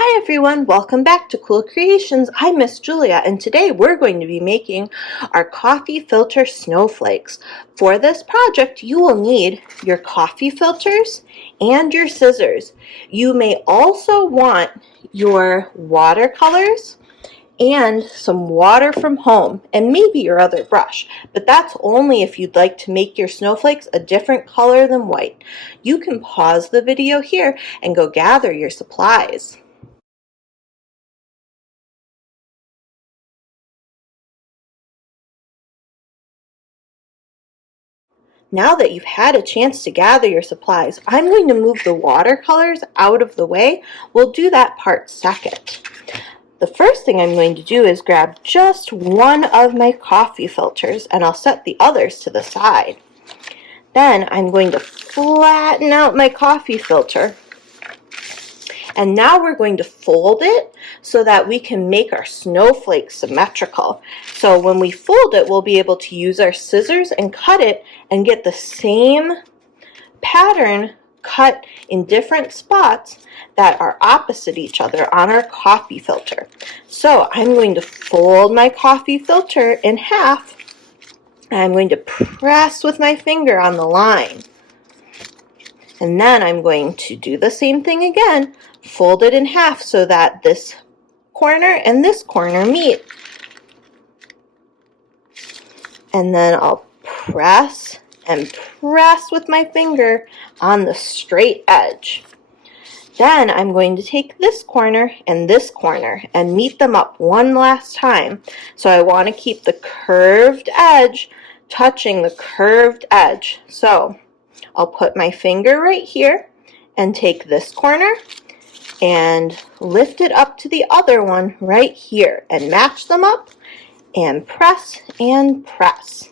Hi everyone, welcome back to Cool Creations. I'm Miss Julia and today we're going to be making our coffee filter snowflakes. For this project you will need your coffee filters and your scissors. You may also want your watercolors and some water from home and maybe your other brush, but that's only if you'd like to make your snowflakes a different color than white. You can pause the video here and go gather your supplies. Now that you've had a chance to gather your supplies, I'm going to move the watercolors out of the way. We'll do that part second. The first thing I'm going to do is grab just one of my coffee filters and I'll set the others to the side. Then I'm going to flatten out my coffee filter. And now we're going to fold it so that we can make our snowflakes symmetrical. So when we fold it, we'll be able to use our scissors and cut it and get the same pattern cut in different spots that are opposite each other on our coffee filter. So I'm going to fold my coffee filter in half and I'm going to press with my finger on the line. And then I'm going to do the same thing again, fold it in half so that this corner and this corner meet. And then I'll press and press with my finger on the straight edge. Then I'm going to take this corner and meet them up one last time. So I want to keep the curved edge touching the curved edge. So I'll put my finger right here and take this corner and lift it up to the other one right here and match them up and press and press.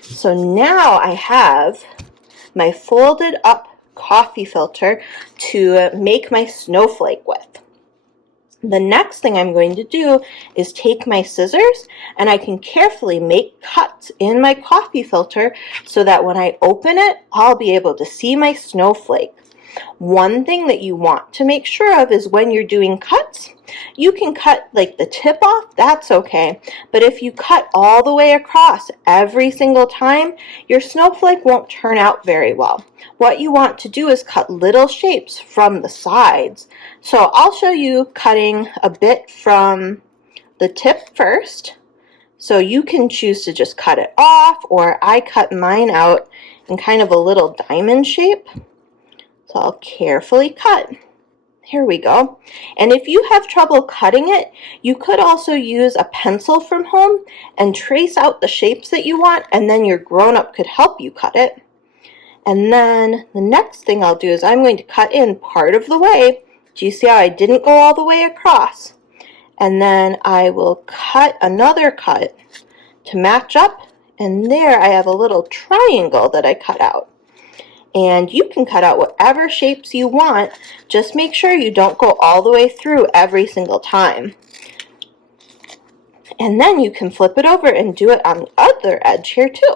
So now I have my folded up coffee filter to make my snowflake with. The next thing I'm going to do is take my scissors and I can carefully make cuts in my coffee filter so that when I open it, I'll be able to see my snowflake. One thing that you want to make sure of is when you're doing cuts, you can cut like the tip off, that's okay. But if you cut all the way across every single time, your snowflake won't turn out very well. What you want to do is cut little shapes from the sides. So I'll show you cutting a bit from the tip first. So you can choose to just cut it off, or I cut mine out in kind of a little diamond shape. So I'll carefully cut. Here we go. And if you have trouble cutting it, you could also use a pencil from home and trace out the shapes that you want, and then your grown-up could help you cut it. And then the next thing I'll do is I'm going to cut in part of the way. Do you see how I didn't go all the way across? And then I will cut another cut to match up, and there I have a little triangle that I cut out. And you can cut out whatever shapes you want. Just make sure you don't go all the way through every single time. And then you can flip it over and do it on the other edge here too.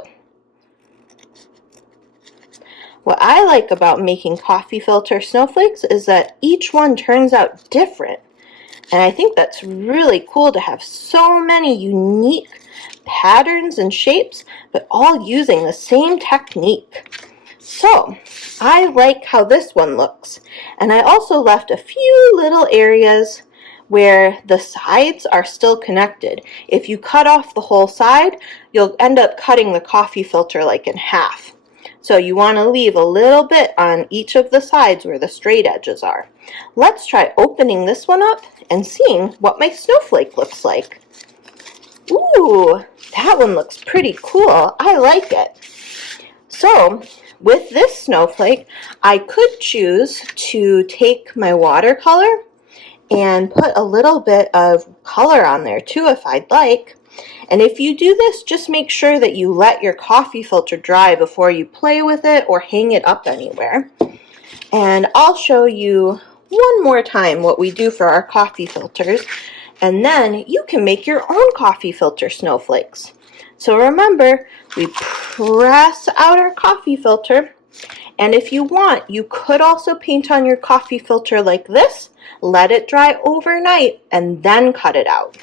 What I like about making coffee filter snowflakes is that each one turns out different. And I think that's really cool to have so many unique patterns and shapes, but all using the same technique. So I like how this one looks, and I also left a few little areas where the sides are still connected. If you cut off the whole side, you'll end up cutting the coffee filter like in half. So you want to leave a little bit on each of the sides where the straight edges are. Let's try opening this one up and seeing what my snowflake looks like. Ooh, that one looks pretty cool. I like it. So with this snowflake, I could choose to take my watercolor and put a little bit of color on there too if I'd like. And if you do this, just make sure that you let your coffee filter dry before you play with it or hang it up anywhere. And I'll show you one more time what we do for our coffee filters, and then you can make your own coffee filter snowflakes. So remember, we press out our coffee filter And if you want, you could also paint on your coffee filter like this, let it dry overnight, and then cut it out.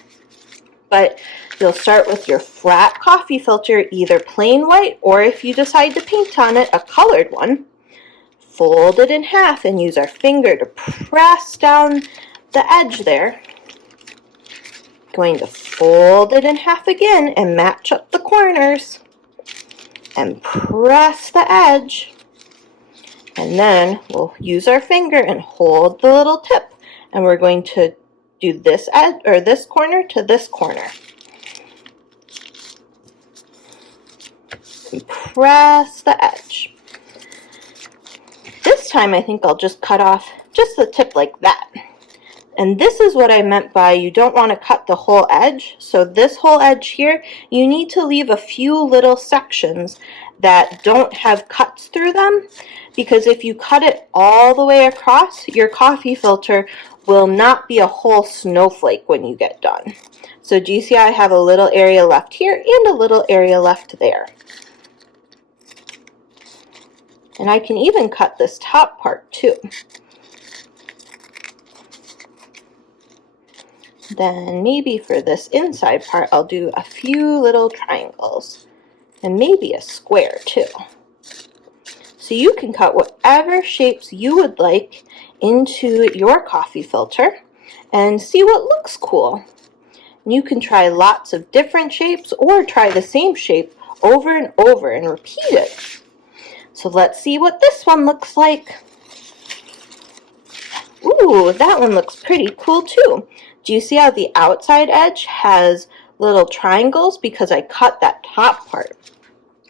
But you'll start with your flat coffee filter, either plain white, or if you decide to paint on it, a colored one. Fold it in half and use our finger to press down the edge there. Going to fold it in half again and match up the corners and press the edge. And then we'll use our finger and hold the little tip, and we're going to do this edge, or this corner to this corner. And press the edge. This time I think I'll just cut off just the tip like that. And this is what I meant by you don't want to cut the whole edge. So this whole edge here, you need to leave a few little sections that don't have cuts through them, because if you cut it all the way across, your coffee filter will not be a whole snowflake when you get done. So do you see I have a little area left here and a little area left there? And I can even cut this top part too. Then maybe for this inside part, I'll do a few little triangles and maybe a square too. So you can cut whatever shapes you would like into your coffee filter and see what looks cool. You can try lots of different shapes or try the same shape over and over and repeat it. So let's see what this one looks like. Ooh, that one looks pretty cool too. Do you see how the outside edge has little triangles because I cut that top part?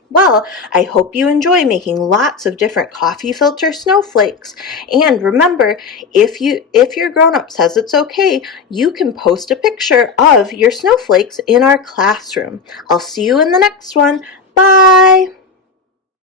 Well, I hope you enjoy making lots of different coffee filter snowflakes. And remember, if your grown-up says it's okay, you can post a picture of your snowflakes in our classroom. I'll see you in the next one. Bye!